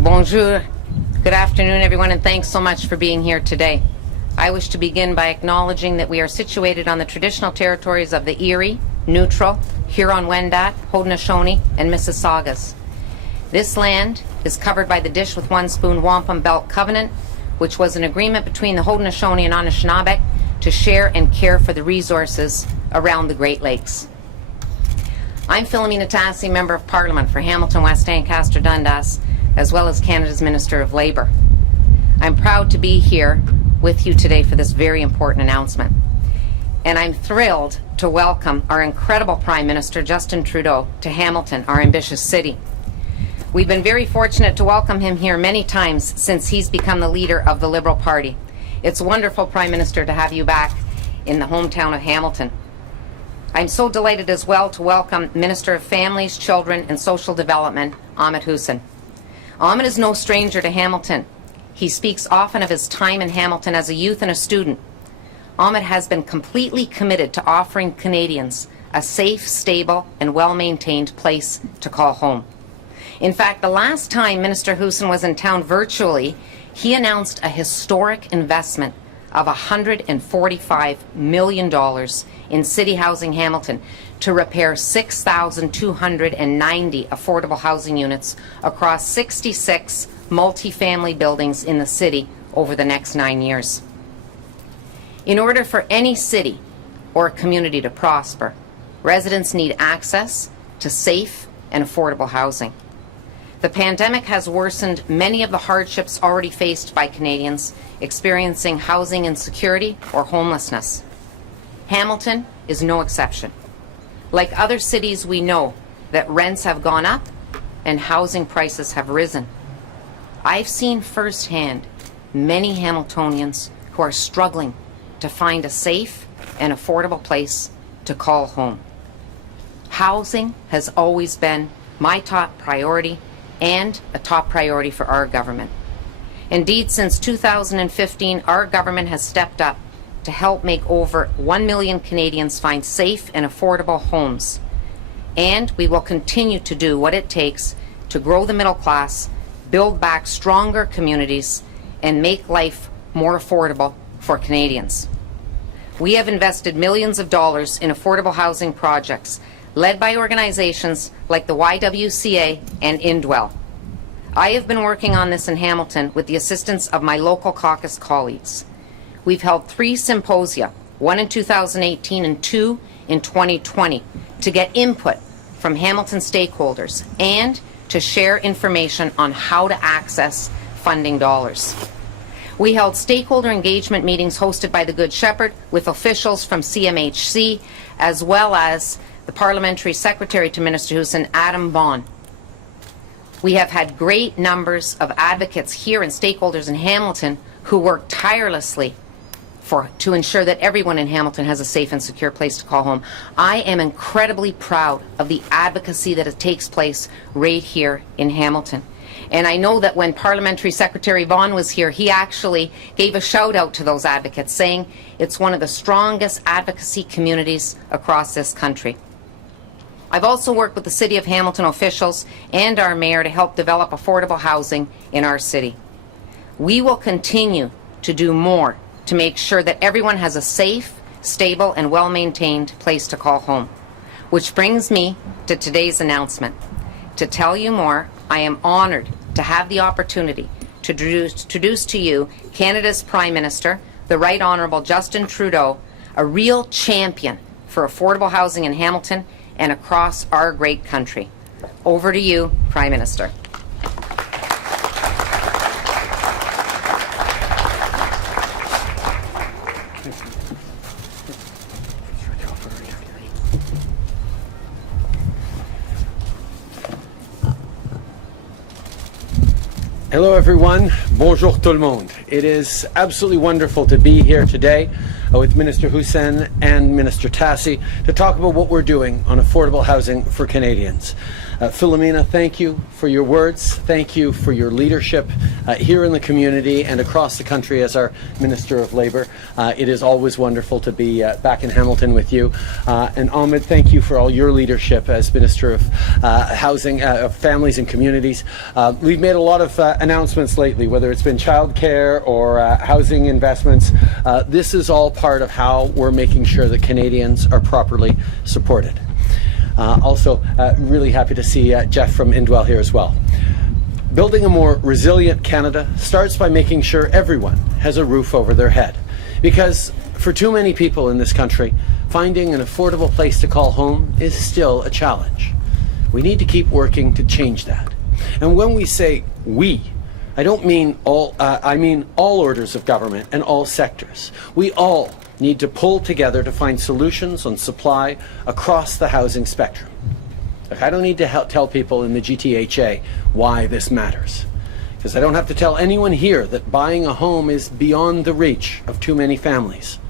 Bonjour. Good afternoon, everyone, and thanks so much for being here today. I wish to begin by acknowledging that we are situated on the traditional territories of the Erie, Neutral, Huron-Wendat, Haudenosaunee, and Mississaugas. This land is covered by the Dish with One Spoon Wampum Belt Covenant, which was an agreement between the Haudenosaunee and Anishinaabe to share and care for the resources around the Great Lakes. I'm Philomena Tassi, Member of Parliament for Hamilton, West Ancaster, Dundas, as well as Canada's Minister of Labour. I'm proud to be here with you today for this very important announcement. And I'm thrilled to welcome our incredible Prime Minister, Justin Trudeau, to Hamilton, our ambitious city. We've been very fortunate to welcome him here many times since he's become the leader of the Liberal Party. It's wonderful, Prime Minister, to have you back in the hometown of Hamilton. I'm so delighted as well to welcome Minister of Families, Children and Social Development, Ahmed Hussain. Ahmed is no stranger to Hamilton. He speaks often of his time in Hamilton as a youth and a student. Ahmed has been completely committed to offering Canadians a safe, stable and well-maintained place to call home. In fact, the last time Minister Hussain was in town virtually, he announced a historic investment of $145 million in City Housing Hamilton to repair 6,290 affordable housing units across 66 multi-family buildings in the city over the next 9 years. In order for any city or community to prosper, residents need access to safe and affordable housing. The pandemic has worsened many of the hardships already faced by Canadians experiencing housing insecurity or homelessness. Hamilton is no exception. Like other cities, we know that rents have gone up and housing prices have risen. I've seen firsthand many Hamiltonians who are struggling to find a safe and affordable place to call home. Housing has always been my top priority and a top priority for our government. Indeed, since 2015, our government has stepped up to help make over 1 million Canadians find safe and affordable homes. And we will continue to do what it takes to grow the middle class, build back stronger communities, and make life more affordable for Canadians. We have invested millions of dollars in affordable housing projects led by organizations like the YWCA and Indwell. I have been working on this in Hamilton with the assistance of my local caucus colleagues. We've held 3 symposia, 1 in 2018 and 2 in 2020, to get input from Hamilton stakeholders and to share information on how to access funding dollars. We held stakeholder engagement meetings hosted by the Good Shepherd with officials from CMHC, as well as the Parliamentary Secretary to Minister Hussain, Adam Vaughan. We have had great numbers of advocates here and stakeholders in Hamilton who work tirelessly to ensure that everyone in Hamilton has a safe and secure place to call home. I am incredibly proud of the advocacy that it takes place right here in Hamilton. And I know that when Parliamentary Secretary Vaughan was here, he actually gave a shout out to those advocates, saying it's one of the strongest advocacy communities across this country. I've also worked with the City of Hamilton officials and our Mayor to help develop affordable housing in our city. We will continue to do more to make sure that everyone has a safe, stable and well-maintained place to call home. Which brings me to today's announcement. To tell you more, I am honoured to have the opportunity to introduce to you Canada's Prime Minister, the Right Honourable Justin Trudeau, a real champion for affordable housing in Hamilton and across our great country. Over to you, Prime Minister. Hello everyone, bonjour tout le monde. It is absolutely wonderful to be here today with Minister Hussain and Minister Tassi to talk about what we're doing on affordable housing for Canadians. Philomena, thank you for your words. Thank you for your leadership here in the community and across the country as our Minister of Labour. It is always wonderful to be back in Hamilton with you. And Ahmed, thank you for all your leadership as Minister of Housing, of Families and Communities. We've made a lot of announcements lately, whether it's been childcare or housing investments. This is all part of how we're making sure that Canadians are properly supported. Also, really happy to see Jeff from Indwell here as well. Building a more resilient Canada starts by making sure everyone has a roof over their head. Because for too many people in this country, finding an affordable place to call home is still a challenge. We need to keep working to change that. And when we say we, I don't mean all, I mean all orders of government and all sectors. We all need to pull together to find solutions on supply across the housing spectrum. Look, I don't need to tell people in the GTHA why this matters, because I don't have to tell anyone here that buying a home is beyond the reach of too many families.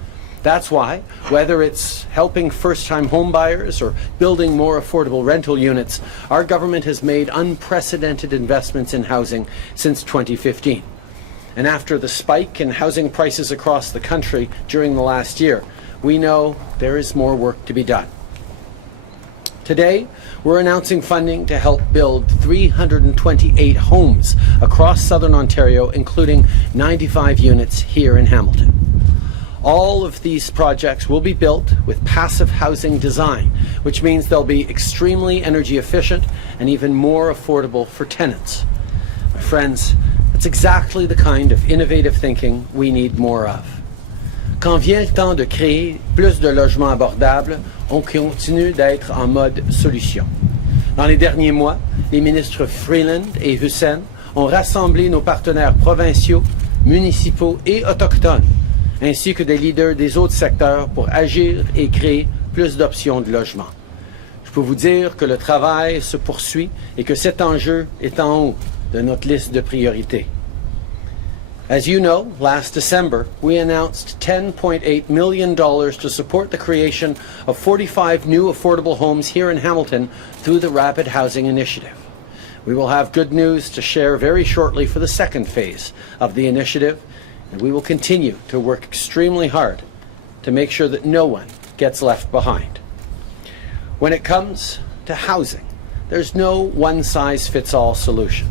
That's why, whether it's helping first-time home buyers or building more affordable rental units, our government has made unprecedented investments in housing since 2015. And after the spike in housing prices across the country during the last year, we know there is more work to be done. Today, we're announcing funding to help build 328 homes across southern Ontario, including 95 units here in Hamilton. All of these projects will be built with passive housing design, which means they'll be extremely energy efficient and even more affordable for tenants. My friends, that's exactly the kind of innovative thinking we need more of. Quand vient le temps de créer plus de logements abordables, on continue d'être en mode solution. Dans les derniers mois, les ministres Freeland et Hussain ont rassemblé nos partenaires provinciaux, municipaux et autochtones, ainsi que des leaders des autres secteurs pour agir et créer plus d'options de logement. Je peux vous dire que le travail se poursuit et que cet enjeu est en haut de notre liste de priorités. As you know, last December, we announced $10.8 million to support the creation of 45 new affordable homes here in Hamilton through the Rapid Housing Initiative. We will have good news to share very shortly for the second phase of the initiative, and we will continue to work extremely hard to make sure that no one gets left behind. When it comes to housing, there's no one-size-fits-all solution.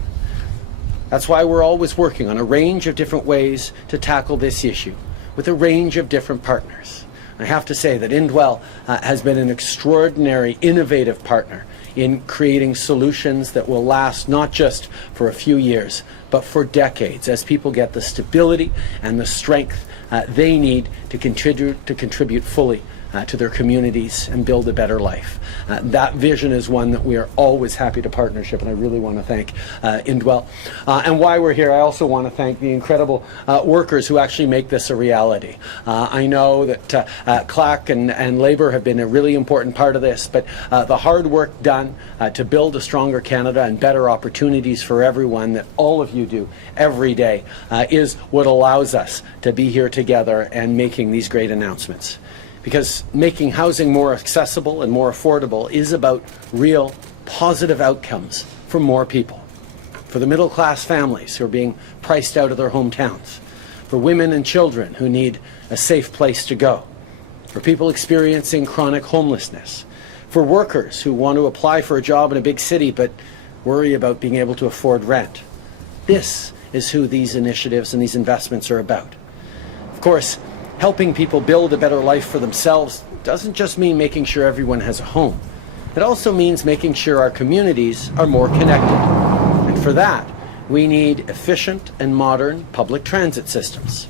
That's why we're always working on a range of different ways to tackle this issue with a range of different partners. I have to say that Indwell has been an extraordinary, innovative partner in creating solutions that will last not just for a few years, but for decades, as people get the stability and the strength they need to contribute fully to their communities and build a better life. That vision is one that we are always happy to partnership, and I really want to thank Indwell. And while we're here, I also want to thank the incredible workers who actually make this a reality. I know that CLAC and Labour have been a really important part of this, but the hard work done to build a stronger Canada and better opportunities for everyone that all of you do every day is what allows us to be here together and making these great announcements. Because making housing more accessible and more affordable is about real positive outcomes for more people. For the middle-class families who are being priced out of their hometowns. For women and children who need a safe place to go. For people experiencing chronic homelessness. For workers who want to apply for a job in a big city but worry about being able to afford rent. This is who these initiatives and these investments are about. Of course, helping people build a better life for themselves doesn't just mean making sure everyone has a home. It also means making sure our communities are more connected. And for that, we need efficient and modern public transit systems.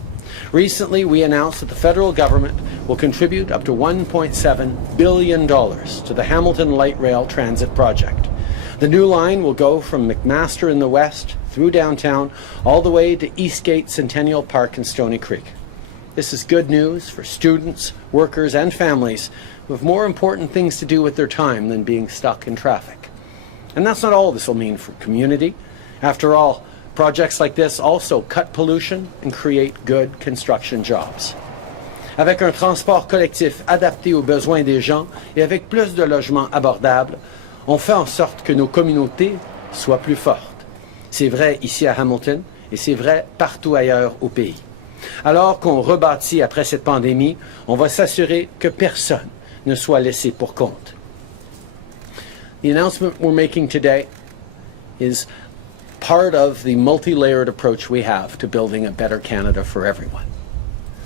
Recently, we announced that the federal government will contribute up to $1.7 billion to the Hamilton Light Rail Transit project. The new line will go from McMaster in the west through downtown all the way to Eastgate, Centennial Park and Stony Creek. This is good news for students, workers and families who have more important things to do with their time than being stuck in traffic. And that's not all this will mean for community. After all, projects like this also cut pollution and create good construction jobs. Avec un transport collectif adapté aux besoins des gens et avec plus de logements abordables, on fait en sorte que nos communautés soient plus fortes. C'est vrai ici à Hamilton et c'est vrai partout ailleurs au pays. Alors qu'on rebâtit après cette pandémie, on va s'assurer que personne ne soit laissé pour compte. The announcement we're making today is part of the multi-layered approach we have to building a better Canada for everyone.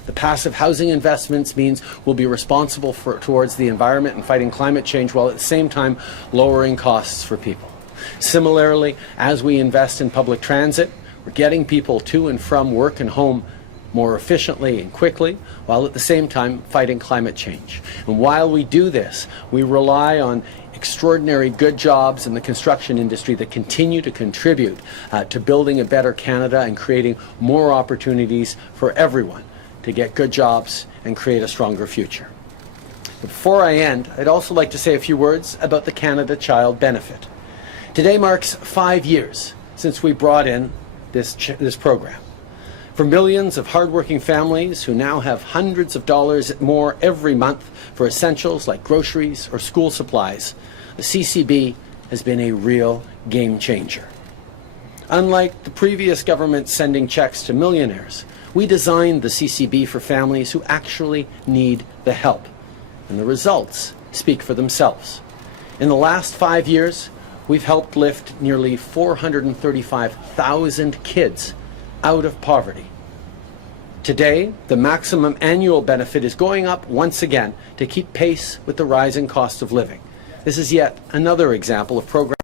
The passive housing investments means we'll be responsible towards the environment and fighting climate change while at the same time lowering costs for people. Similarly, as we invest in public transit, we're getting people to and from work and home more efficiently and quickly, while at the same time fighting climate change. And while we do this, we rely on extraordinary good jobs in the construction industry that continue to contribute to building a better Canada and creating more opportunities for everyone to get good jobs and create a stronger future. But before I end, I'd also like to say a few words about the Canada Child Benefit. Today marks 5 years since we brought in this program. For millions of hardworking families who now have hundreds of dollars more every month for essentials like groceries or school supplies, the CCB has been a real game changer. Unlike the previous government sending checks to millionaires, we designed the CCB for families who actually need the help, and the results speak for themselves. In the last 5 years, we've helped lift nearly 435,000 kids out of poverty. Today, the maximum annual benefit is going up once again to keep pace with the rising cost of living. This is yet another example of progress.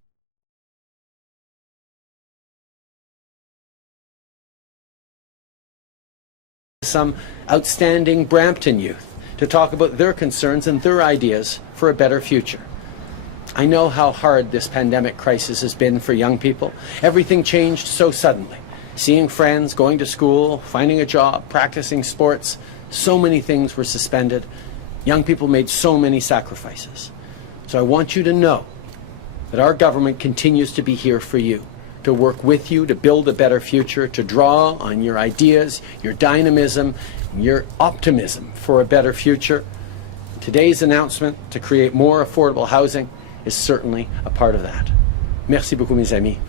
Some outstanding Brampton youth to talk about their concerns and their ideas for a better future. I know how hard this pandemic crisis has been for young people. Everything changed so suddenly. Seeing friends, going to school, finding a job, practicing sports, so many things were suspended. Young people made so many sacrifices. So I want you to know that our government continues to be here for you, to work with you to build a better future, to draw on your ideas, your dynamism, your optimism for a better future. Today's announcement to create more affordable housing is certainly a part of that. Merci beaucoup, mes amis.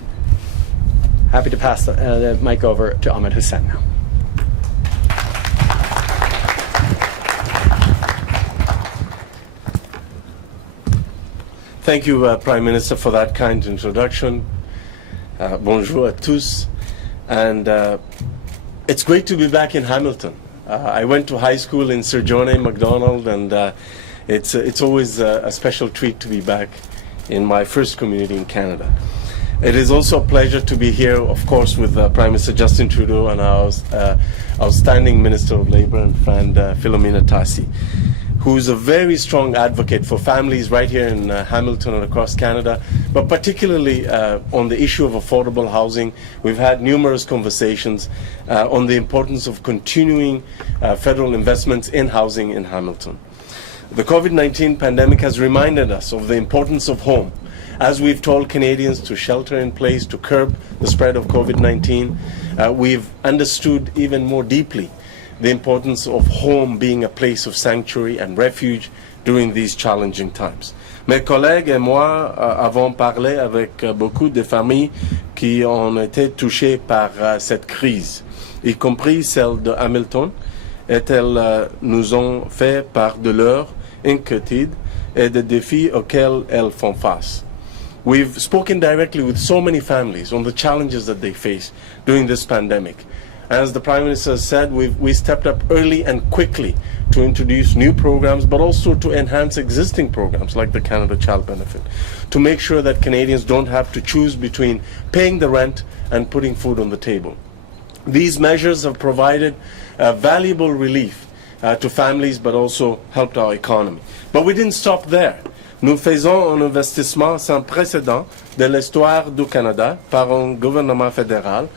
Happy to pass the mic over to Ahmed Hussain now. Thank you, Prime Minister, for that kind introduction. Bonjour à tous. And it's great to be back in Hamilton. I went to high school in Sir John A. Macdonald, and it's always a special treat to be back in my first community in Canada. It is also a pleasure to be here, of course, with Prime Minister Justin Trudeau and our outstanding Minister of Labour and friend Philomena Tassi, who's a very strong advocate for families right here in Hamilton and across Canada, but particularly on the issue of affordable housing. We've had numerous conversations on the importance of continuing federal investments in housing in Hamilton. The COVID-19 pandemic has reminded us of the importance of home. As we've told Canadians to shelter in place to curb the spread of COVID-19, we've understood even more deeply the importance of home being a place of sanctuary and refuge during these challenging times. Mes collègues et moi avons parlé avec beaucoup de familles qui ont été touchées par cette crise, y compris celle de Hamilton, et elles nous ont fait part de leurs inquiétudes et des défis auxquels elles font face. We've spoken directly with so many families on the challenges that they face during this pandemic. As the Prime Minister said, we stepped up early and quickly to introduce new programs, but also to enhance existing programs like the Canada Child Benefit, to make sure that Canadians don't have to choose between paying the rent and putting food on the table. These measures have provided valuable relief to families, but also helped our economy. But we didn't stop there. Nous faisons un investissement sans précédent de l'histoire du Canada par un gouvernement fédéral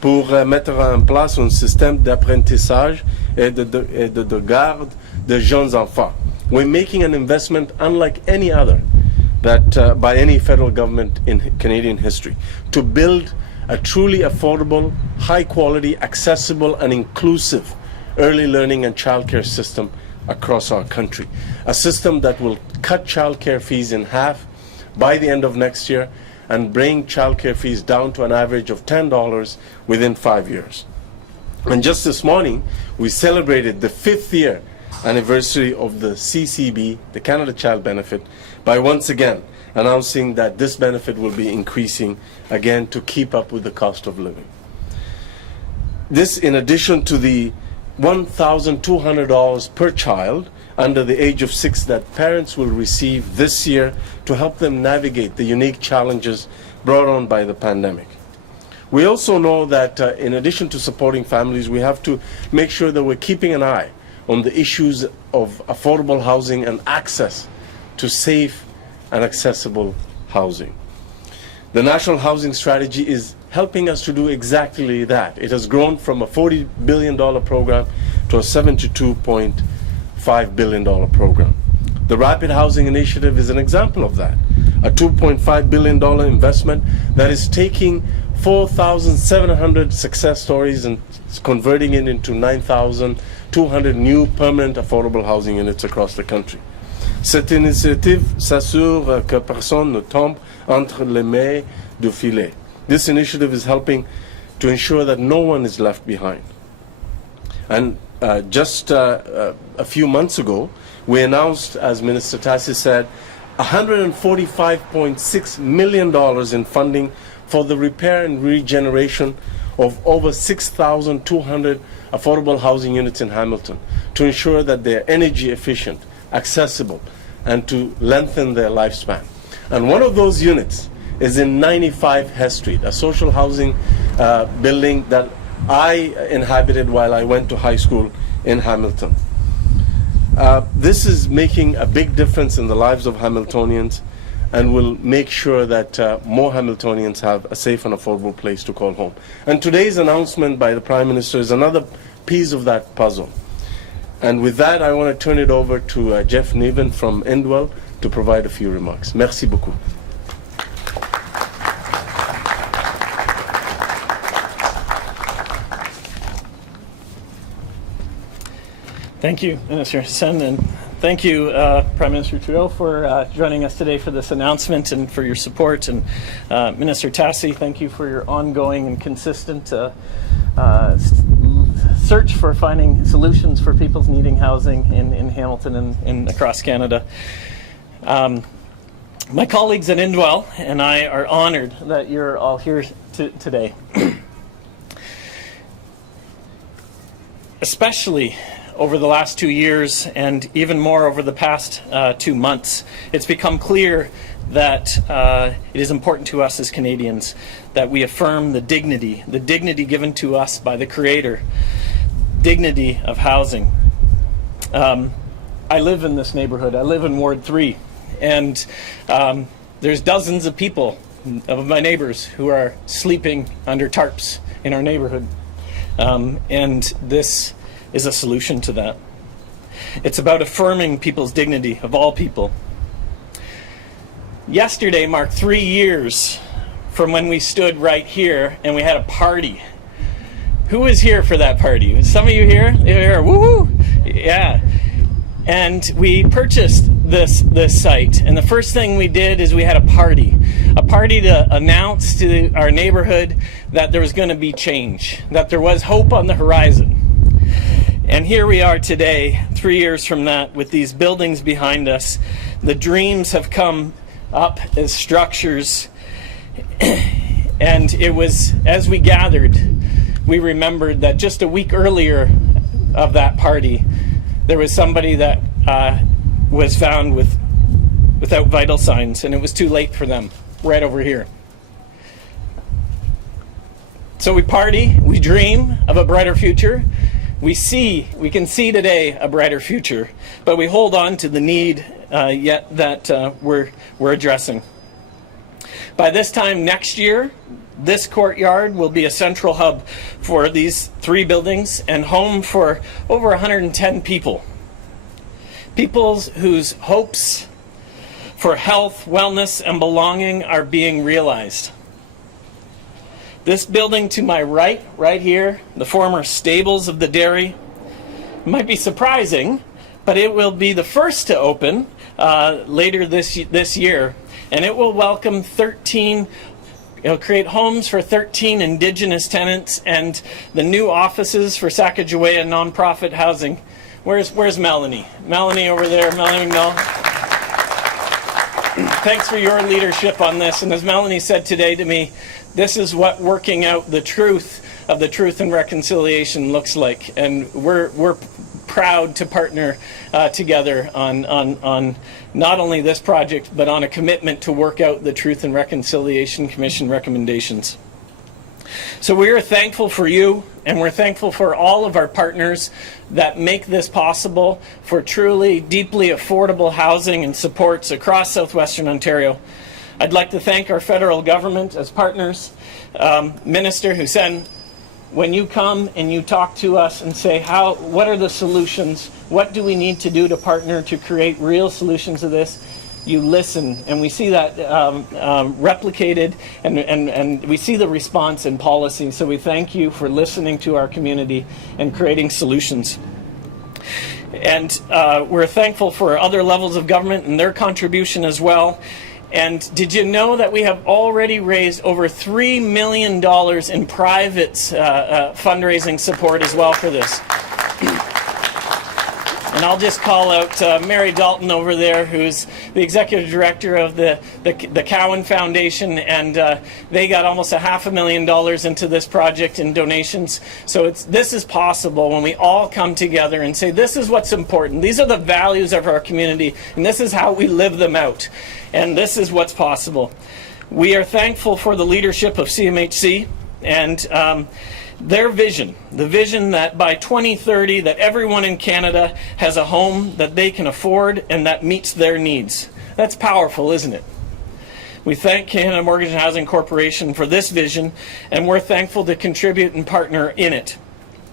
pour mettre en place un système d'apprentissage et de garde de jeunes enfants. We're making an investment unlike any other that by any federal government in Canadian history to build a truly affordable, high quality, accessible and inclusive early learning and childcare system across our country. A system that will cut childcare fees in half by the end of next year and bring childcare fees down to an average of $10 within 5 years. And just this morning, we celebrated the 5th year anniversary of the CCB, the Canada Child Benefit, by once again announcing that this benefit will be increasing again to keep up with the cost of living. This in addition to the $1,200 per child under the age of 6 that parents will receive this year to help them navigate the unique challenges brought on by the pandemic. We also know that in addition to supporting families, we have to make sure that we're keeping an eye on the issues of affordable housing and access to safe and accessible housing. The National Housing Strategy is helping us to do exactly that. It has grown from a $40 billion program to a $72.5 billion program. The Rapid Housing Initiative is an example of that. A $2.5 billion investment that is taking 4,700 success stories and converting it into 9,200 new permanent affordable housing units across the country. Cette initiative s'assure que personne ne tombe entre les mailles du filet. This initiative is helping to ensure that no one is left behind. And just a few months ago, we announced, as Minister Tassi said, $145.6 million in funding for the repair and regeneration of over 6,200 affordable housing units in Hamilton to ensure that they're energy efficient, accessible, and to lengthen their lifespan. And one of those units is in 95 Hess Street, a social housing building that I inhabited while I went to high school in Hamilton. This is making a big difference in the lives of Hamiltonians and will make sure that more Hamiltonians have a safe and affordable place to call home. And today's announcement by the Prime Minister is another piece of that puzzle. And with that, I want to turn it over to Jeff Niven from Indwell to provide a few remarks. Merci beaucoup. Thank you, Minister Hussain, and thank you, Prime Minister Trudeau, for joining us today for this announcement and for your support. And Minister Tassi, thank you for your ongoing and consistent search for finding solutions for people needing housing in Hamilton and across Canada. My colleagues at Indwell and I are honored that you're all here today. Especially over the last 2 years and even more over the past 2 months, it's become clear that it is important to us as Canadians that we affirm the dignity given to us by the Creator, dignity of housing. I live in this neighborhood. I live in Ward 3, and there's dozens of people, of my neighbors, who are sleeping under tarps in our neighborhood, and this is a solution to that. It's about affirming people's dignity, of all people. Yesterday marked 3 years from when we stood right here and we had a party. Who was here for that party? Some of you here? Here, woo-hoo! Yeah. And we purchased this site, and the first thing we did is we had a party to announce to our neighborhood that there was going to be change, that there was hope on the horizon. And here we are today, 3 years from that, with these buildings behind us. The dreams have come up as structures. And it was, as we gathered, we remembered that just a week earlier of that party, there was somebody that was found without vital signs, and it was too late for them, right over here. So we party, we dream of a brighter future. We can see today a brighter future, but we hold on to the need yet that we're addressing. By this time next year, this courtyard will be a central hub for these 3 buildings and home for over 110 people. People whose hopes for health, wellness, and belonging are being realized. This building to my right here, the former stables of the dairy, might be surprising, but it will be the first to open later this year, and it will welcome 13. It'll create homes for 13 Indigenous tenants and the new offices for Sacagawea nonprofit housing. Where's Melanie? Melanie over there, Melanie McNall. Thanks for your leadership on this. And as Melanie said today to me, this is what working out the truth of the Truth and Reconciliation looks like. And we're proud to partner together on not only this project, but on a commitment to work out the Truth and Reconciliation Commission recommendations. So we are thankful for you, and we're thankful for all of our partners that make this possible for truly deeply affordable housing and supports across southwestern Ontario. I'd like to thank our federal government as partners. Minister Hussain, when you come and you talk to us and say, what are the solutions? What do we need to do to partner to create real solutions to this? You listen, and we see that replicated, and we see the response in policy. So we thank you for listening to our community and creating solutions. And we're thankful for other levels of government and their contribution as well. And did you know that we have already raised over $3 million in private fundraising support as well for this? And I'll just call out Mary Dalton over there, who's the executive director of the Cowan Foundation, and they got almost $500,000 into this project in donations. So this is possible when we all come together and say, this is what's important. These are the values of our community, and this is how we live them out. And this is what's possible. We are thankful for the leadership of CMHC and their vision, the vision that by 2030 that everyone in Canada has a home that they can afford and that meets their needs. That's powerful, isn't it? We thank Canada Mortgage and Housing Corporation for this vision, and we're thankful to contribute and partner in it.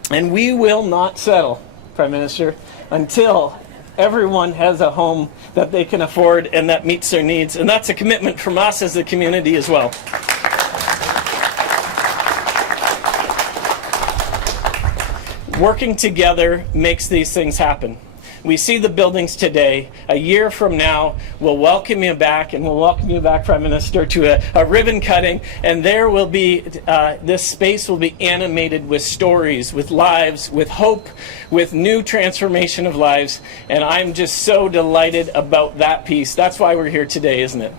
And we will not settle, Prime Minister, until everyone has a home that they can afford and that meets their needs. And that's a commitment from us as a community as well. Working together makes these things happen. We see the buildings today. A year from now, we'll welcome you back, and we'll welcome you back, Prime Minister, to a ribbon cutting, and there will be, this space will be animated with stories, with lives, with hope, with new transformation of lives, and I'm just so delighted about that piece. That's why we're here today, isn't it?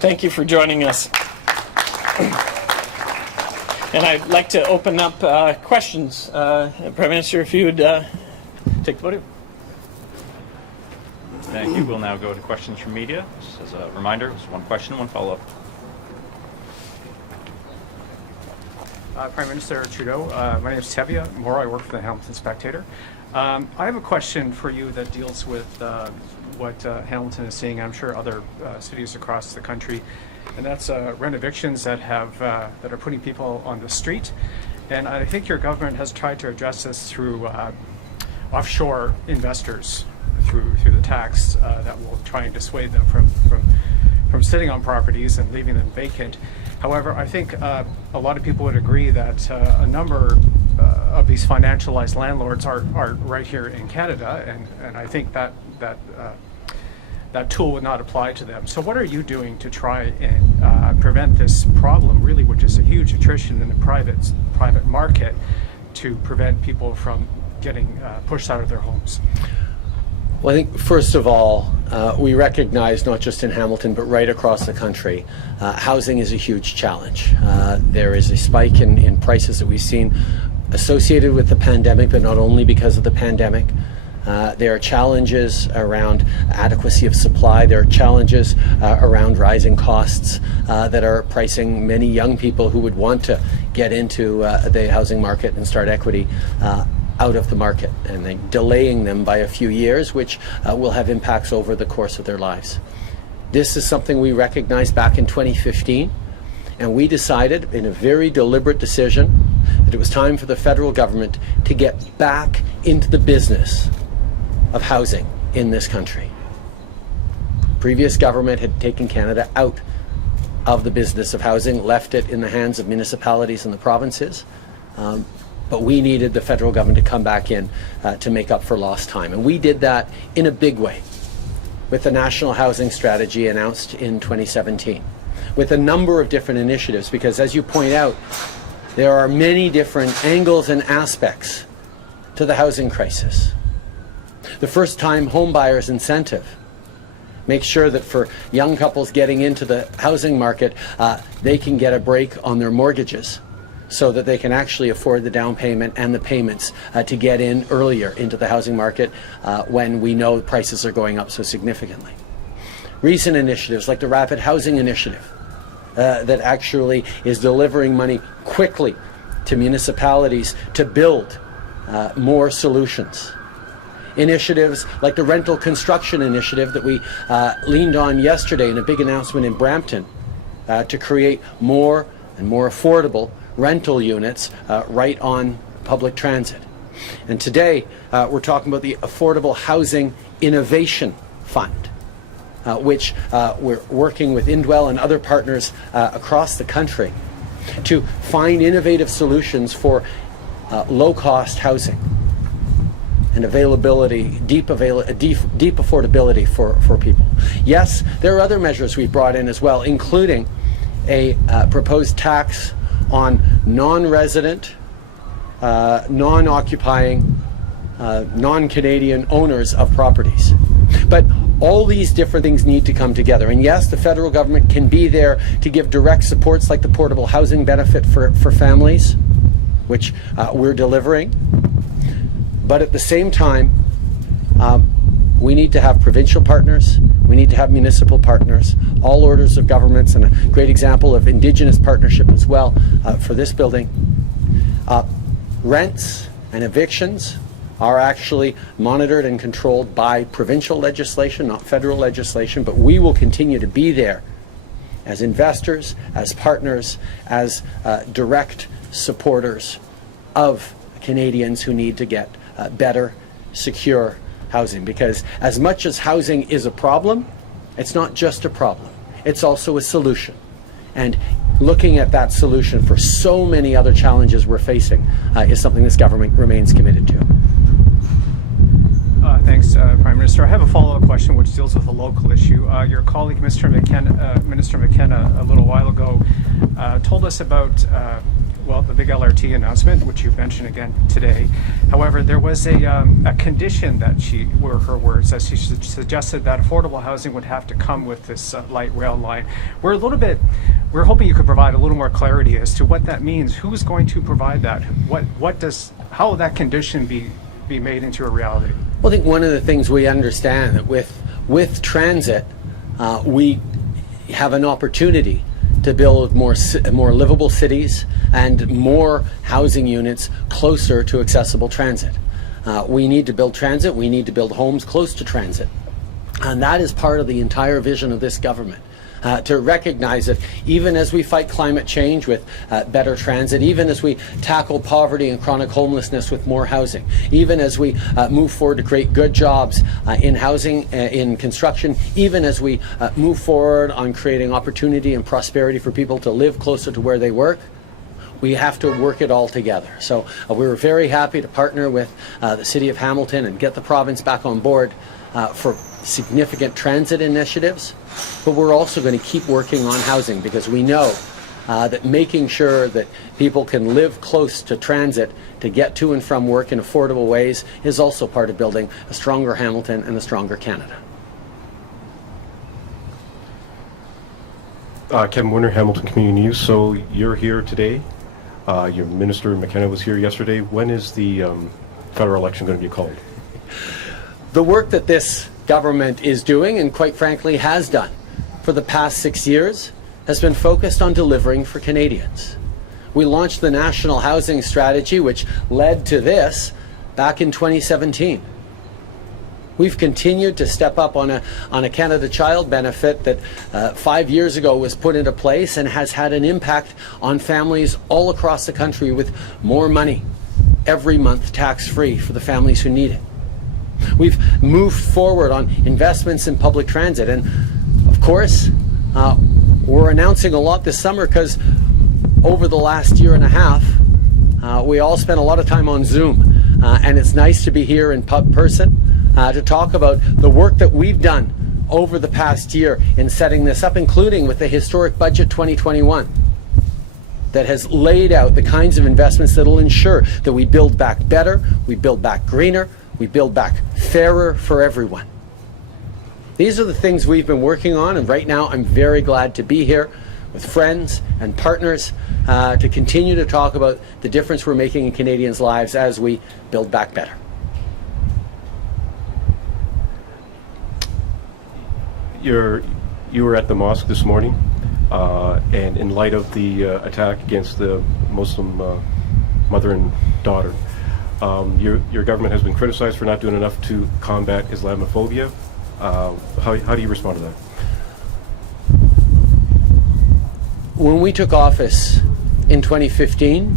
Thank you for joining us. And I'd like to open up questions. Prime Minister, if you would take the podium. Thank you. We'll now go to questions from media. Just as a reminder, it's one question, one follow-up. Prime Minister Trudeau, my name is Tevia Moore. I work for the Hamilton Spectator. I have a question for you that deals with what Hamilton is seeing, I'm sure other cities across the country, and that's rent evictions that are putting people on the street. And I think your government has tried to address this through offshore investors, through the tax that will try and dissuade them from sitting on properties and leaving them vacant. However, I think a lot of people would agree that a number of these financialized landlords are right here in Canada, and I think that tool would not apply to them. So what are you doing to try and prevent this problem, really, which is a huge attrition in the private market, to prevent people from getting pushed out of their homes? Well, I think first of all, we recognize not just in Hamilton, but right across the country, housing is a huge challenge. There is a spike in prices that we've seen associated with the pandemic, but not only because of the pandemic. There are challenges around adequacy of supply. There are challenges around rising costs that are pricing many young people who would want to get into the housing market and start equity out of the market and then delaying them by a few years, which will have impacts over the course of their lives. This is something we recognized back in 2015, and we decided in a very deliberate decision that it was time for the federal government to get back into the business of housing in this country. Previous government had taken Canada out of the business of housing, left it in the hands of municipalities and the provinces. But we needed the federal government to come back in to make up for lost time. And we did that in a big way with the National Housing Strategy announced in 2017, with a number of different initiatives, because as you point out, there are many different angles and aspects to the housing crisis. The first-time home buyers incentive makes sure that for young couples getting into the housing market, they can get a break on their mortgages so that they can actually afford the down payment and the payments to get in earlier into the housing market when we know prices are going up so significantly. Recent initiatives like the Rapid Housing Initiative that actually is delivering money quickly to municipalities to build more solutions. Initiatives like the Rental Construction Initiative that we leaned on yesterday in a big announcement in Brampton to create more and more affordable rental units right on public transit. And today we're talking about the Affordable Housing Innovation Fund, which we're working with Indwell and other partners across the country to find innovative solutions for low-cost housing and availability, deep affordability for people. Yes, there are other measures we've brought in as well, including a proposed tax on non-resident, non-occupying, non-Canadian owners of properties. But all these different things need to come together. And yes, the federal government can be there to give direct supports like the portable housing benefit for families, which we're delivering. But at the same time, we need to have provincial partners, we need to have municipal partners, all orders of governments, and a great example of Indigenous partnership as well for this building. Rents and evictions are actually monitored and controlled by provincial legislation, not federal legislation, but we will continue to be there as investors, as partners, as direct supporters of Canadians who need to get better, secure housing. Because as much as housing is a problem, it's not just a problem, it's also a solution. And looking at that solution for so many other challenges we're facing is something this government remains committed to. Thanks, Prime Minister. I have a follow-up question which deals with a local issue. Your colleague, Minister McKenna, a little while ago told us about well, the big LRT announcement, which you've mentioned again today. However, there was a condition that were her words, that she suggested that affordable housing would have to come with this light rail line. We're hoping you could provide a little more clarity as to what that means. Who's going to provide that? How will that condition be made into a reality? Well, I think one of the things we understand that with transit, we have an opportunity to build more livable cities and more housing units closer to accessible transit. We need to build transit, we need to build homes close to transit. And that is part of the entire vision of this government. To recognize that even as we fight climate change with better transit, even as we tackle poverty and chronic homelessness with more housing, even as we move forward to create good jobs in housing, in construction, even as we move forward on creating opportunity and prosperity for people to live closer to where they work, we have to work it all together. So we were very happy to partner with the City of Hamilton and get the province back on board for significant transit initiatives, but we're also going to keep working on housing, because we know that making sure that people can live close to transit to get to and from work in affordable ways is also part of building a stronger Hamilton and a stronger Canada. Kevin Winter, Hamilton Community News. So you're here today. Your Minister McKenna was here yesterday. When is the federal election going to be called? The work that this government is doing, and quite frankly has done for the past 6 years, has been focused on delivering for Canadians. We launched the National Housing Strategy, which led to this, back in 2017. We've continued to step up on a Canada Child benefit that 5 years ago was put into place and has had an impact on families all across the country with more money every month tax-free for the families who need it. We've moved forward on investments in public transit, and of course we're announcing a lot this summer because over the last year and a half we all spent a lot of time on Zoom, and it's nice to be here in person to talk about the work that we've done over the past year in setting this up, including with the historic budget 2021 that has laid out the kinds of investments that will ensure that we build back better, we build back greener, we build back fairer for everyone. These are the things we've been working on, and right now I'm very glad to be here with friends and partners to continue to talk about the difference we're making in Canadians' lives as we build back better. You were at the mosque this morning, and in light of the attack against the Muslim mother and daughter, your government has been criticized for not doing enough to combat Islamophobia. How do you respond to that? When we took office in 2015,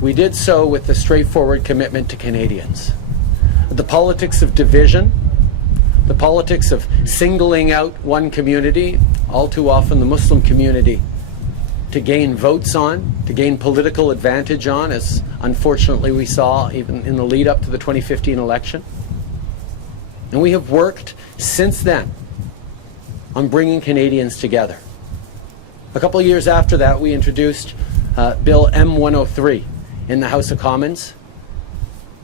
we did so with a straightforward commitment to Canadians. The politics of division, the politics of singling out one community, all too often the Muslim community, to gain votes on, to gain political advantage on, as unfortunately we saw even in the lead up to the 2015 election. And we have worked since then on bringing Canadians together. A couple of years after that, we introduced Bill M103 in the House of Commons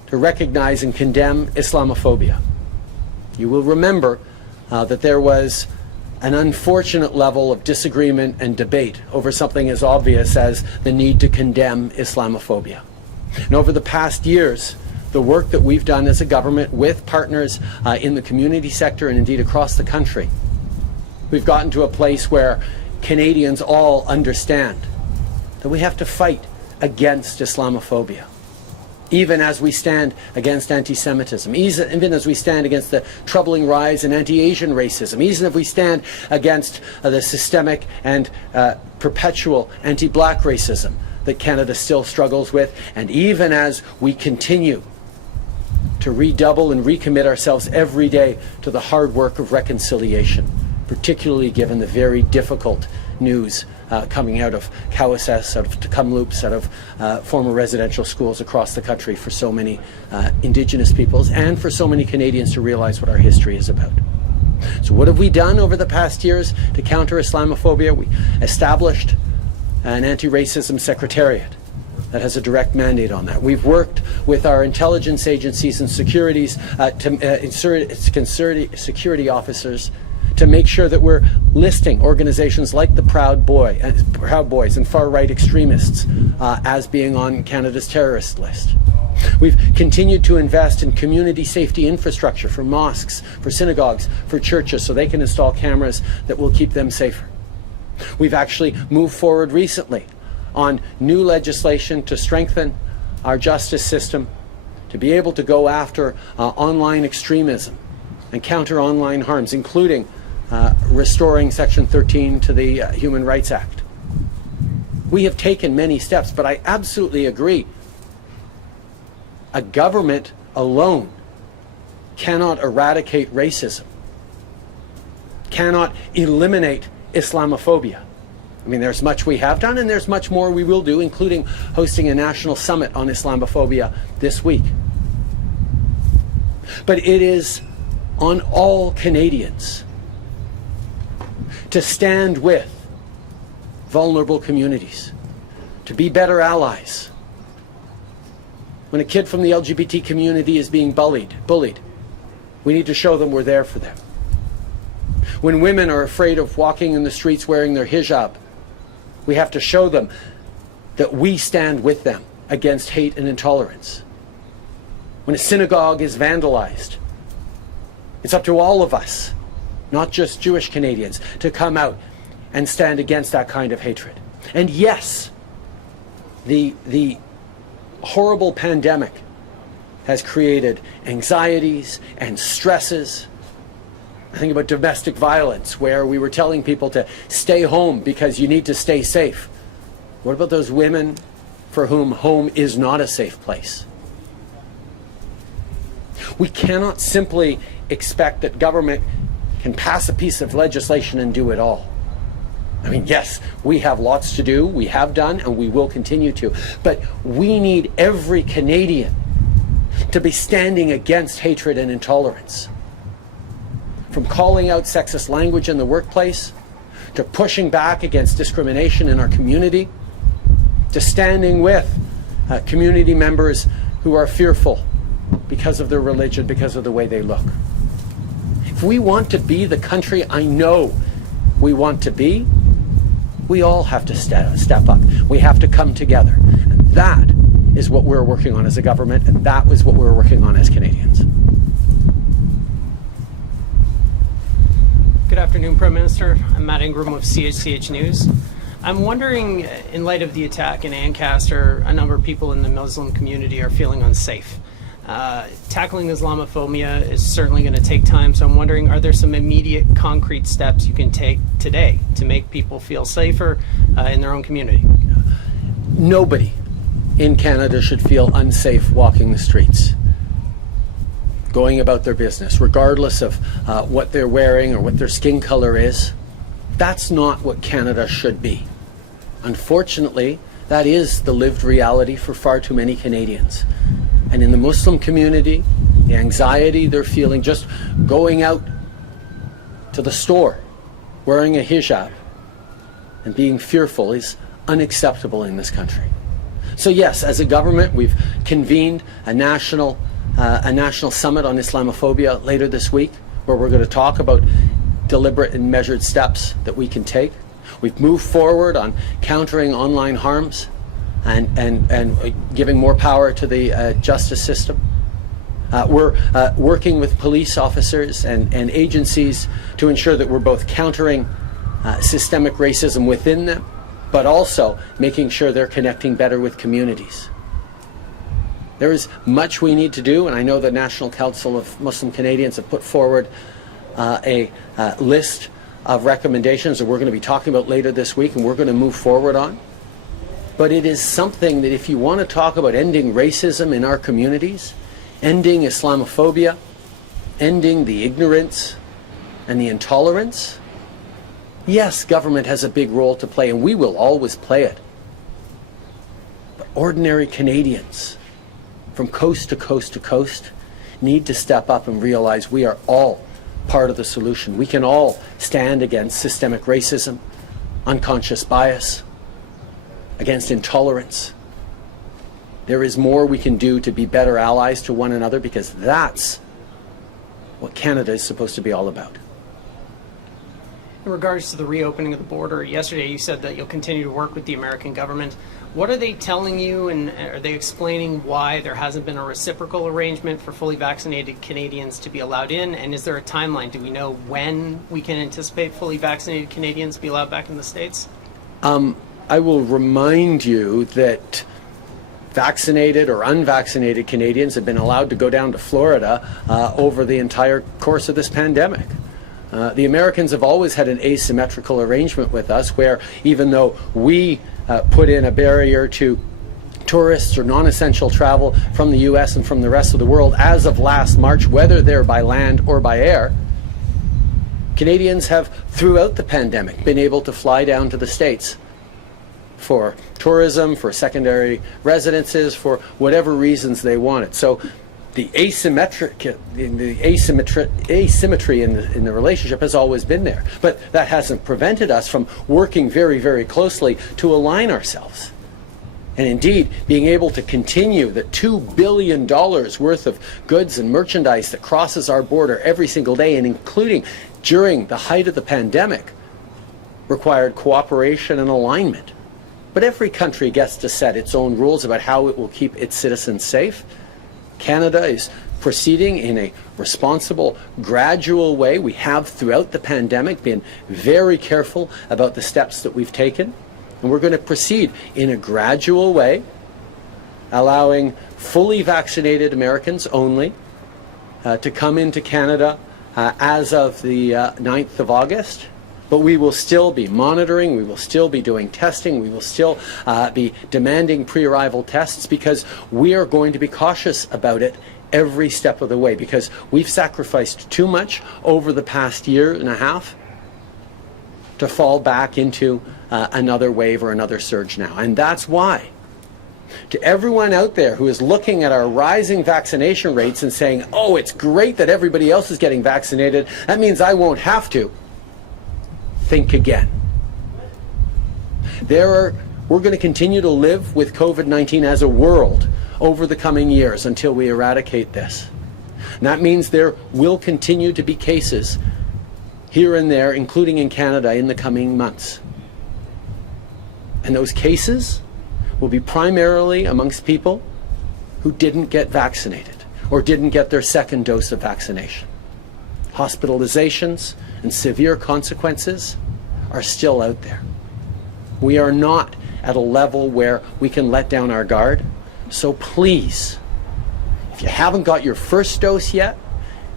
to recognize and condemn Islamophobia. You will remember that there was an unfortunate level of disagreement and debate over something as obvious as the need to condemn Islamophobia. And over the past years, the work that we've done as a government with partners in the community sector and indeed across the country, we've gotten to a place where Canadians all understand that we have to fight against Islamophobia, even as we stand against anti-Semitism, even as we stand against the troubling rise in anti-Asian racism, even if we stand against the systemic and perpetual anti-black racism that Canada still struggles with, and even as we continue to redouble and recommit ourselves every day to the hard work of reconciliation, particularly given the very difficult news coming out of Cowessess, out of Kamloops, out of former residential schools across the country for so many Indigenous peoples and for so many Canadians to realize what our history is about. So what have we done over the past years to counter Islamophobia? We established an anti-racism secretariat that has a direct mandate on that. We've worked with our intelligence agencies and security officers to make sure that we're listing organizations like the Proud Boys and far-right extremists as being on Canada's terrorist list. We've continued to invest in community safety infrastructure for mosques, for synagogues, for churches, so they can install cameras that will keep them safer. We've actually moved forward recently on new legislation to strengthen our justice system, to be able to go after online extremism and counter online harms, including restoring Section 13 to the Human Rights Act. We have taken many steps, but I absolutely agree. A government alone cannot eradicate racism, cannot eliminate Islamophobia. I mean, there's much we have done and there's much more we will do, including hosting a national summit on Islamophobia this week. But it is on all Canadians to stand with vulnerable communities, to be better allies. When a kid from the LGBT community is being bullied, we need to show them we're there for them. When women are afraid of walking in the streets wearing their hijab, we have to show them that we stand with them against hate and intolerance. When a synagogue is vandalized, it's up to all of us, not just Jewish Canadians, to come out and stand against that kind of hatred. And yes, the horrible pandemic has created anxieties and stresses. I think about domestic violence, where we were telling people to stay home because you need to stay safe. What about those women for whom home is not a safe place? We cannot simply expect that government can pass a piece of legislation and do it all. I mean, yes, we have lots to do, we have done, and we will continue to. But we need every Canadian to be standing against hatred and intolerance. From calling out sexist language in the workplace, to pushing back against discrimination in our community, to standing with community members who are fearful because of their religion, because of the way they look. If we want to be the country I know we want to be, we all have to step up. We have to come together. And that is what we're working on as a government, and that was what we're working on as Canadians. Good afternoon, Prime Minister. I'm Matt Ingram with CHCH News. I'm wondering, in light of the attack in Ancaster, a number of people in the Muslim community are feeling unsafe. Tackling Islamophobia is certainly going to take time, so I'm wondering, are there some immediate concrete steps you can take today to make people feel safer in their own community? Nobody in Canada should feel unsafe walking the streets, going about their business, regardless of what they're wearing or what their skin color is. That's not what Canada should be. Unfortunately, that is the lived reality for far too many Canadians. And in the Muslim community, the anxiety they're feeling just going out to the store, wearing a hijab, and being fearful is unacceptable in this country. So yes, as a government, we've convened a national summit on Islamophobia later this week, where we're going to talk about deliberate and measured steps that we can take. We've moved forward on countering online harms and giving more power to the justice system. We're working with police officers and agencies to ensure that we're both countering systemic racism within them, but also making sure they're connecting better with communities. There is much we need to do, and I know the National Council of Muslim Canadians have put forward a list of recommendations that we're going to be talking about later this week, and we're going to move forward on. But it is something that if you want to talk about ending racism in our communities, ending Islamophobia, ending the ignorance and the intolerance, yes, government has a big role to play, and we will always play it. But ordinary Canadians, from coast to coast to coast, need to step up and realize we are all part of the solution. We can all stand against systemic racism, unconscious bias, against intolerance. There is more we can do to be better allies to one another, because that's what Canada is supposed to be all about. In regards to the reopening of the border, yesterday you said that you'll continue to work with the American government. What are they telling you, and are they explaining why there hasn't been a reciprocal arrangement for fully vaccinated Canadians to be allowed in? And is there a timeline? Do we know when we can anticipate fully vaccinated Canadians to be allowed back in the States? I will remind you that vaccinated or unvaccinated Canadians have been allowed to go down to Florida over the entire course of this pandemic. The Americans have always had an asymmetrical arrangement with us, where even though we put in a barrier to tourists or non-essential travel from the US and from the rest of the world as of last March, whether they're by land or by air, Canadians have throughout the pandemic been able to fly down to the States for tourism, for secondary residences, for whatever reasons they wanted. So the asymmetry in the relationship has always been there. But that hasn't prevented us from working very, very closely to align ourselves. And indeed, being able to continue the $2 billion worth of goods and merchandise that crosses our border every single day, and including during the height of the pandemic, required cooperation and alignment. But every country gets to set its own rules about how it will keep its citizens safe. Canada is proceeding in a responsible, gradual way. We have, throughout the pandemic, been very careful about the steps that we've taken. And we're going to proceed in a gradual way allowing fully vaccinated Americans only to come into Canada as of the 9th of August. But we will still be monitoring, we will still be doing testing, we will still be demanding pre-arrival tests, because we are going to be cautious about it every step of the way, because we've sacrificed too much over the past year and a half to fall back into another wave or another surge now. And that's why, to everyone out there who is looking at our rising vaccination rates and saying, oh, it's great that everybody else is getting vaccinated, that means I won't have to, think again. We're going to continue to live with COVID-19 as a world over the coming years until we eradicate this. And that means there will continue to be cases here and there, including in Canada, in the coming months. And those cases will be primarily amongst people who didn't get vaccinated or didn't get their second dose of vaccination. Hospitalizations and severe consequences are still out there. We are not at a level where we can let down our guard. So please, if you haven't got your first dose yet,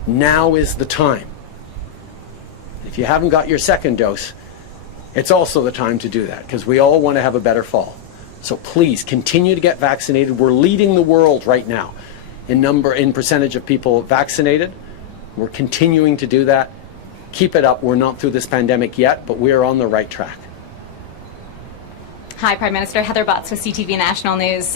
now is the time. If you haven't got your second dose, it's also the time to do that, because we all want to have a better fall. So please continue to get vaccinated. We're leading the world right now in percentage of people vaccinated. We're continuing to do that. Keep it up. We're not through this pandemic yet, but we are on the right track. Hi, Prime Minister. Heather Butts with CTV National News.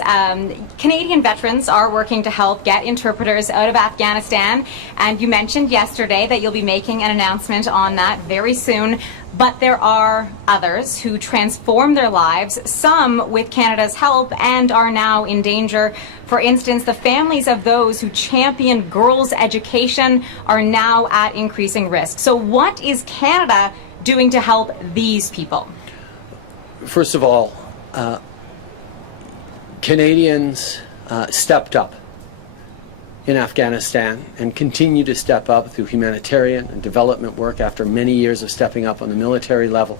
Canadian veterans are working to help get interpreters out of Afghanistan, and you mentioned yesterday that you'll be making an announcement on that very soon. But there are others who transform their lives, some with Canada's help, and are now in danger. For instance, the families of those who champion girls' education are now at increasing risk. So what is Canada doing to help these people? First of all, Canadians stepped up in Afghanistan and continue to step up through humanitarian and development work after many years of stepping up on the military level.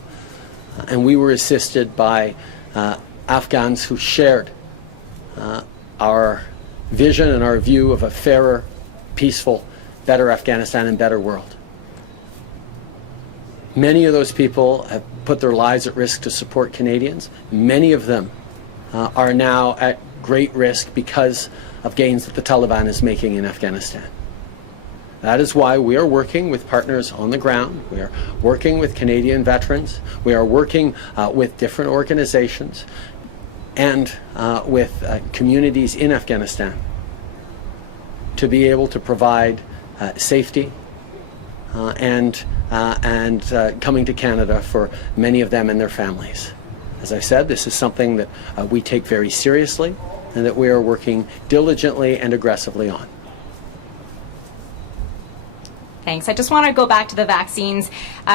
And we were assisted by Afghans who shared our vision and our view of a fairer, peaceful, better Afghanistan and better world. Many of those people have put their lives at risk to support Canadians. Many of them are now at great risk because of gains that the Taliban is making in Afghanistan. That is why we are working with partners on the ground. We are working with Canadian veterans. We are working with different organizations and with communities in Afghanistan to be able to provide safety and coming to Canada for many of them and their families. As I said, this is something that we take very seriously and that we are working diligently and aggressively on. Thanks. I just want to go back to the vaccines.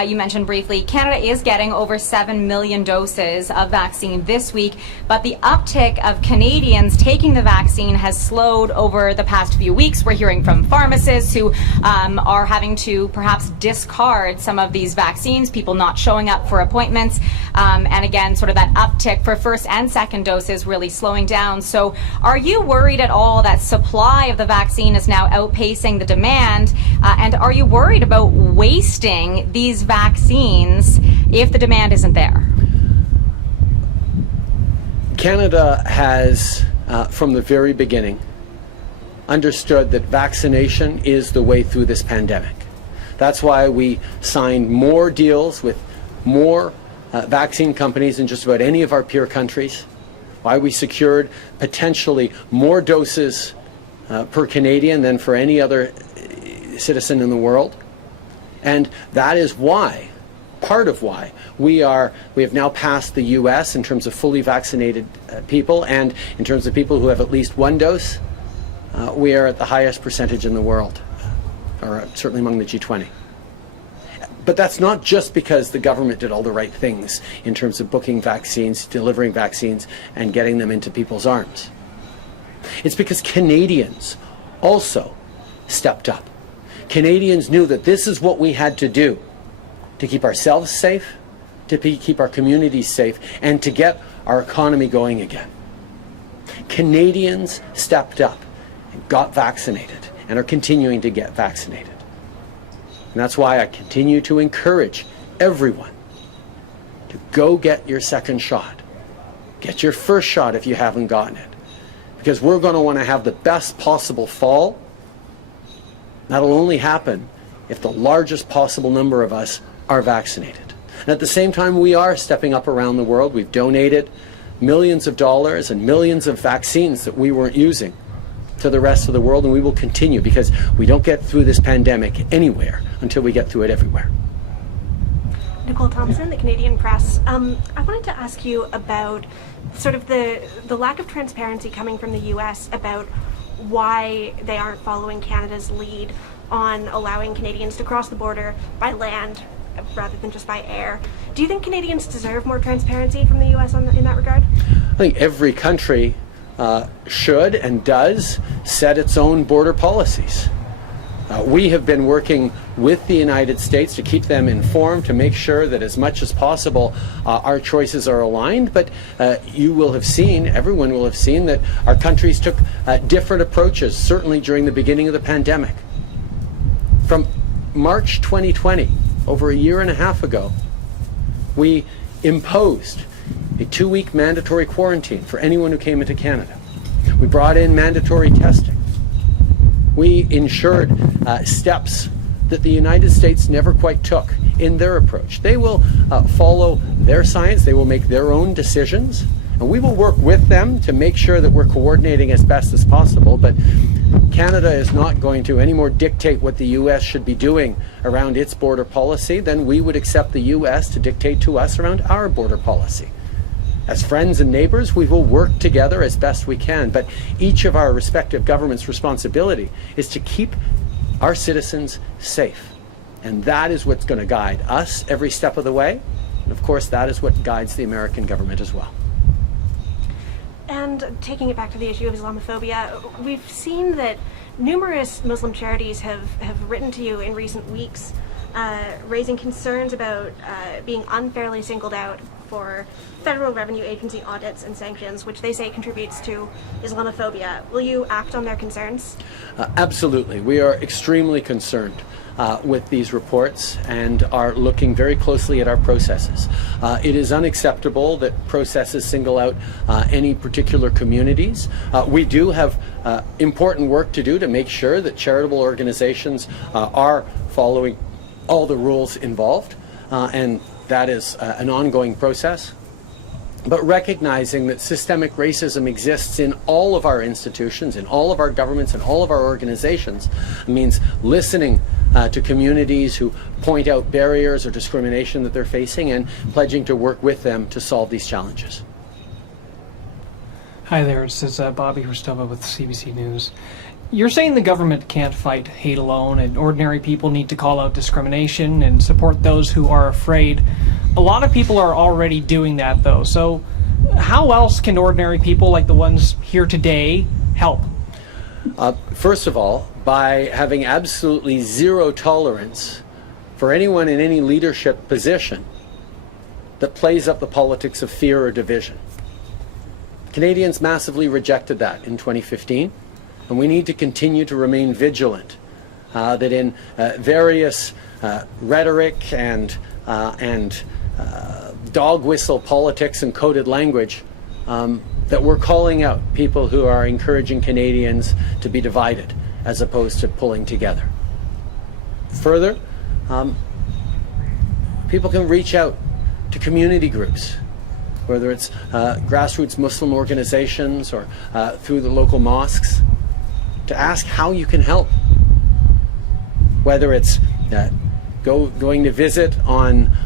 You mentioned briefly, Canada is getting over 7 million doses of vaccine this week, but the uptick of Canadians taking the vaccine has slowed over the past few weeks. We're hearing from pharmacists who are having to perhaps discard some of these vaccines, people not showing up for appointments, and again, sort of that uptick for first and second doses really slowing down. So are you worried at all that supply of the vaccine is now outpacing the demand, and are you worried about wasting these vaccines if the demand isn't there? Canada has, from the very beginning, understood that vaccination is the way through this pandemic. That's why we signed more deals with more vaccine companies than just about any of our peer countries, why we secured potentially more doses per Canadian than for any other citizen in the world. And that is why, part of why, we have now passed the US in terms of fully vaccinated people, and in terms of people who have at least one dose, we are at the highest percentage in the world, or certainly among the G20. But that's not just because the government did all the right things in terms of booking vaccines, delivering vaccines, and getting them into people's arms. It's because Canadians also stepped up. Canadians knew that this is what we had to do to keep ourselves safe, to keep our communities safe, and to get our economy going again. Canadians stepped up and got vaccinated and are continuing to get vaccinated. And that's why I continue to encourage everyone to go get your second shot. Get your first shot if you haven't gotten it. Because we're going to want to have the best possible fall. That'll only happen if the largest possible number of us are vaccinated. And at the same time, we are stepping up around the world. We've donated millions of dollars and millions of vaccines that we weren't using to the rest of the world, and we will continue, because we don't get through this pandemic anywhere until we get through it everywhere. Nicole Thompson, the Canadian Press. I wanted to ask you about sort of the lack of transparency coming from the U.S. about why they aren't following Canada's lead on allowing Canadians to cross the border by land rather than just by air. Do you think Canadians deserve more transparency from the U.S. in that regard? I think every country should and does set its own border policies. We have been working with the United States to keep them informed, to make sure that as much as possible our choices are aligned. But you will have seen, everyone will have seen, that our countries took different approaches, certainly during the beginning of the pandemic. From March 2020, over a year and a half ago, we imposed a 2-week mandatory quarantine for anyone who came into Canada. We brought in mandatory testing. We ensured steps that the United States never quite took in their approach. They will follow their science, they will make their own decisions, and we will work with them to make sure that we're coordinating as best as possible. But Canada is not going to anymore dictate what the U.S. should be doing around its border policy than we would accept the U.S. to dictate to us around our border policy. As friends and neighbors, we will work together as best we can, but each of our respective governments' responsibility is to keep our citizens safe. And that is what's going to guide us every step of the way. And of course, that is what guides the American government as well. And taking it back to the issue of Islamophobia, we've seen that numerous Muslim charities have written to you in recent weeks raising concerns about being unfairly singled out for Federal Revenue Agency audits and sanctions, which they say contributes to Islamophobia. Will you act on their concerns? Absolutely. We are extremely concerned with these reports and are looking very closely at our processes. It is unacceptable that processes single out any particular communities. We do have important work to do to make sure that charitable organizations are following all the rules involved, and that is an ongoing process. But recognizing that systemic racism exists in all of our institutions, in all of our governments, in all of our organizations, means listening to communities who point out barriers or discrimination that they're facing and pledging to work with them to solve these challenges. Hi there, this is Bobby Hristova with CBC News. You're saying the government can't fight hate alone, and ordinary people need to call out discrimination and support those who are afraid. A lot of people are already doing that, though. So how else can ordinary people like the ones here today help? First of all, by having absolutely zero tolerance for anyone in any leadership position that plays up the politics of fear or division. Canadians massively rejected that in 2015. And we need to continue to remain vigilant that in various rhetoric and dog whistle politics and coded language, that we're calling out people who are encouraging Canadians to be divided as opposed to pulling together. Further, people can reach out to community groups, whether it's grassroots Muslim organizations or through the local mosques, to ask how you can help. Whether it's going to visit on